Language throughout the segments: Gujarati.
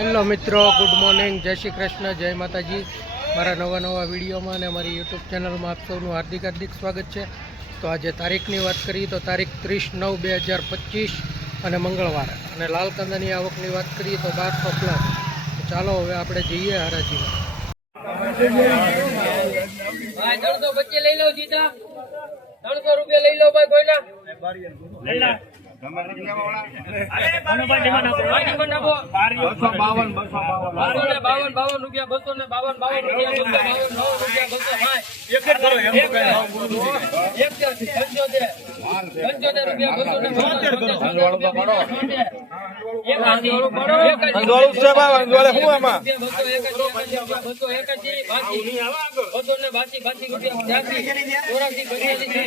હેલો મિત્રો ગુડ મોર્નિંગ. જય શ્રી કૃષ્ણ જય માતાજી. મારા નવા નવા વિડીયોમાં અને મારી યુટ્યુબ ચેનલમાં આપ સૌનું હાર્દિક હાર્દિક સ્વાગત છે. તો આજે તારીખની વાત કરીએ તો તારીખ ત્રીસ નવ બે હજાર પચીસ અને મંગળવાર. અને લાલ કાંદાની આવકની વાત કરીએ તો બારસો પ્લસ. ચાલો હવે આપણે જઈએ હરાજીમાં. ભાઈ ત્રણસો પચીસ લઈ લો સીધા. ત્રણસો રૂપિયા લઈ લો ભાઈ કોઈના. બાકી બાવન રૂપિયા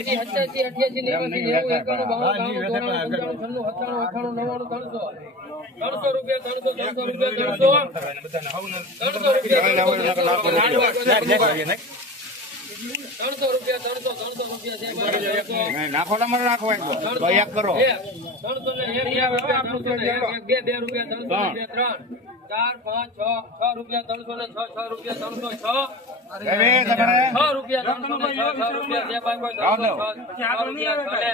સત્યાસી, અઠ્યાસી, નેવાસી નેવું, એકાણું, બાવન, બાવન, ચોરાણું, છન્નું, સત્તાણું, અઠ્ઠાણું, નવ્વાણું, ત્રણસો. ત્રણસો રૂપિયા, ત્રણસો, ત્રણસો રૂપિયા, ત્રણસો. ત્રણસો રૂપિયા, ત્રણસો, રૂપિયા. ત્રણસો ત્રણસો, રૂપિયા છે નાખો તમારે નાખો એક કરો બે. ત્રણસો ને એક, એક રૂપિયા, ત્રણસો બે, બે રૂપિયા, ત્રણસો ત્રણ. ચાર, પાંચ, છ, છ રૂપિયા, ત્રણસો ને છ, છ રૂપિયા, ત્રણસો, છ. છ રૂપિયા, ત્રણસો ને છ, છ રૂપિયા, બે ભાઈ કોઈ ત્રણસો, છ, છ રૂપિયા, છ ને.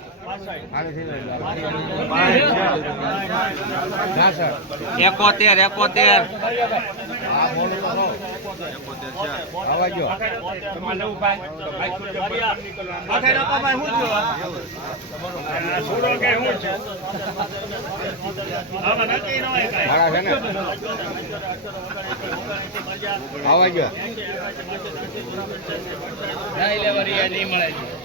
એકોતેર એકોતેર. આવાજો મારા છે ને? આવાજો આ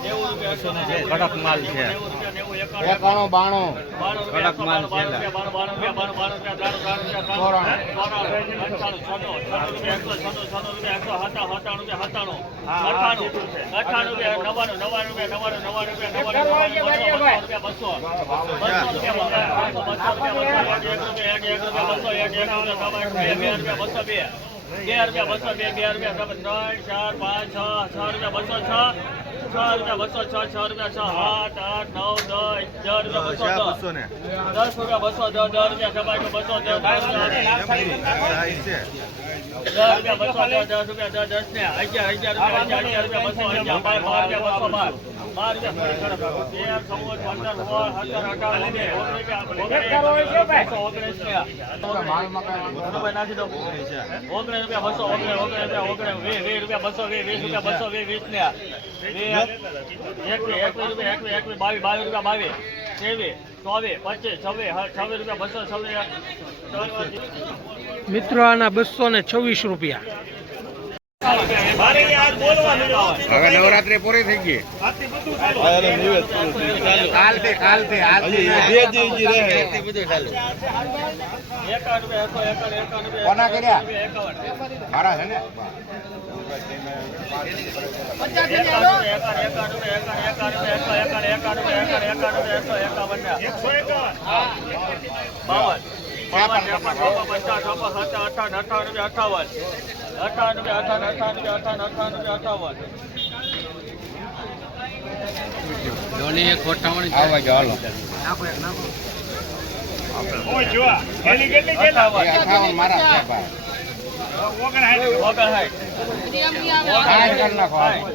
કડક માલ છે એકાણું બાણું કડક માલ છે બસો બે બે રૂપિયા બસો બે બે રૂપિયા ત્રણ ચાર પાંચ છ છ રૂપિયા બસો છ છ રૂપિયા બસો છ છ રૂપિયા છ. આઠ આઠ નવ દસ દસ રૂપિયા બસો દસ. રૂપિયા બસો દસ દસ રૂપિયા સબાઈ બસો દસ. દસ રૂપિયા બસો દસ દસ રૂપિયા દસ દસ ને અગિયાર અગિયાર રૂપિયા અગિયાર રૂપિયા બસો અગિયાર બાર બાર રૂપિયા બસો બાર. મિત્રો આના બસો ને છવ્વીસ રૂપિયા. હવે નવરાત્રી પૂરી થઈ ગઈ કાલથી કાલથી આજથી એકાવન રૂપિયા એકસો એકાવન એકાવન રૂપિયા કોના કર્યા એકાવન મારા છે ને બાવન બાવન ત્રેપન ચોપન પંચાવન ચોપન સત્તાવન અઠાવન અઠાવન રૂપિયા અઠાવન અઠાવન. રૂપિયા અઠાવન. અઠાવન રૂપિયા અઠાવન અઠાવન રૂપિયા અઠાવન હાલો સાઠ કરી નાખો હાલો.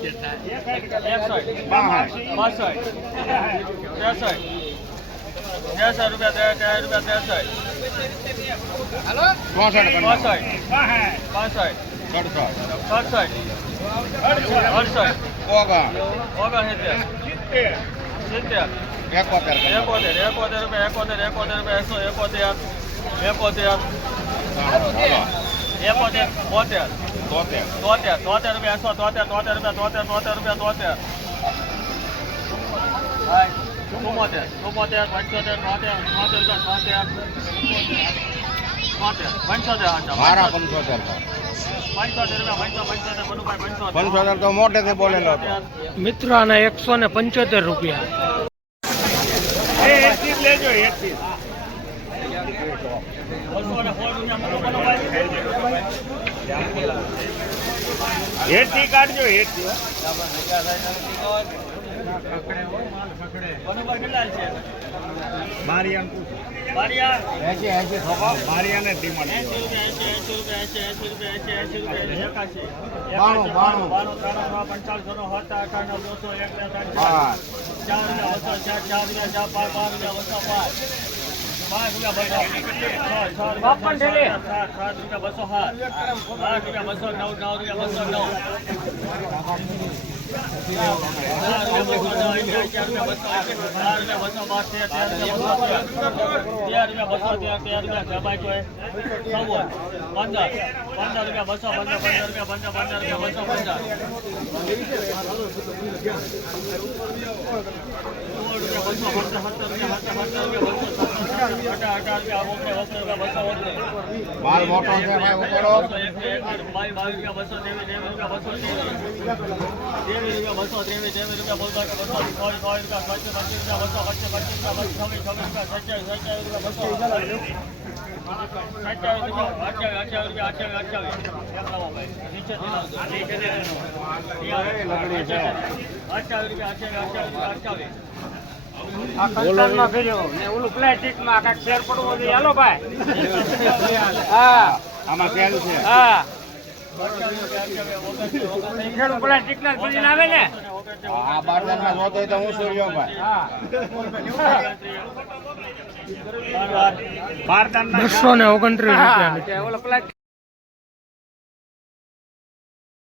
બાસઠ. બાસઠ. ત્રેસઠ રૂપિયા ત્રે- ત્રેસઠ રૂપિયા ત્રેસઠ કરી નાખો. પાસઠ પાસઠ ચુમ્મોતેર ચુમ્મોતેર પંચોતેર તોતેર તોતેર તોતેર મારા પંચોતેર પંચોતેર તો મોટેથી બોલેલો હતો. મિત્રો આના એકસો ને પંચોતેર રૂપિયા. સોળ રૂપિયા કાઢજો હેઠી મનુભાઈ કેટલા છે બારિયાન. એસી એસી બારિયાને ડિમાન્ડ એસી રૂપિયા એસી એસી રૂપિયા એસી એસી રૂપિયા એસી એસી રૂપિયા. એકાશી. બાણું, બાણું. બાણું ત્રણ નવ પંચાવન છન્નું અઠાણું દોસો એક બે ત્રણ ચાર. ચાર રૂપિયા ચાર ચાર રૂપિયા ચાર પાંચ પાંચ રૂપિયા બસો પાંચ. પાંચ રૂપિયા બસો. સાત રૂપિયા બસો સાત. આઠ રૂપિયા બસો નવ નવ રૂપિયા બસો નવ. રૂપિયા બસો પંદર પંદર રૂપિયા પંદર તેર રૂપિયા બસો બસો તેર તેર રૂપિયા પંદર પંદર રૂપિયા માલ મોટો છે ભાઈ ઉપાડો બસો રૂપિયા ત્રેવીસ રૂપિયા બસો ત્રેવીસ. બસો સત્યાવીસ રૂપિયા, અઠ્યાવીસ, અઠ્યાવીસ રૂપિયા, અઠ્યાવીસ, અઠ્યાવીસ. એમ લાવો ભાઈ. અઠ્યાવીસ. આમાં આ બારમાં જોતો તો હું ભાઈ? બસો ને ઓગણત્રીસ રૂપિયા.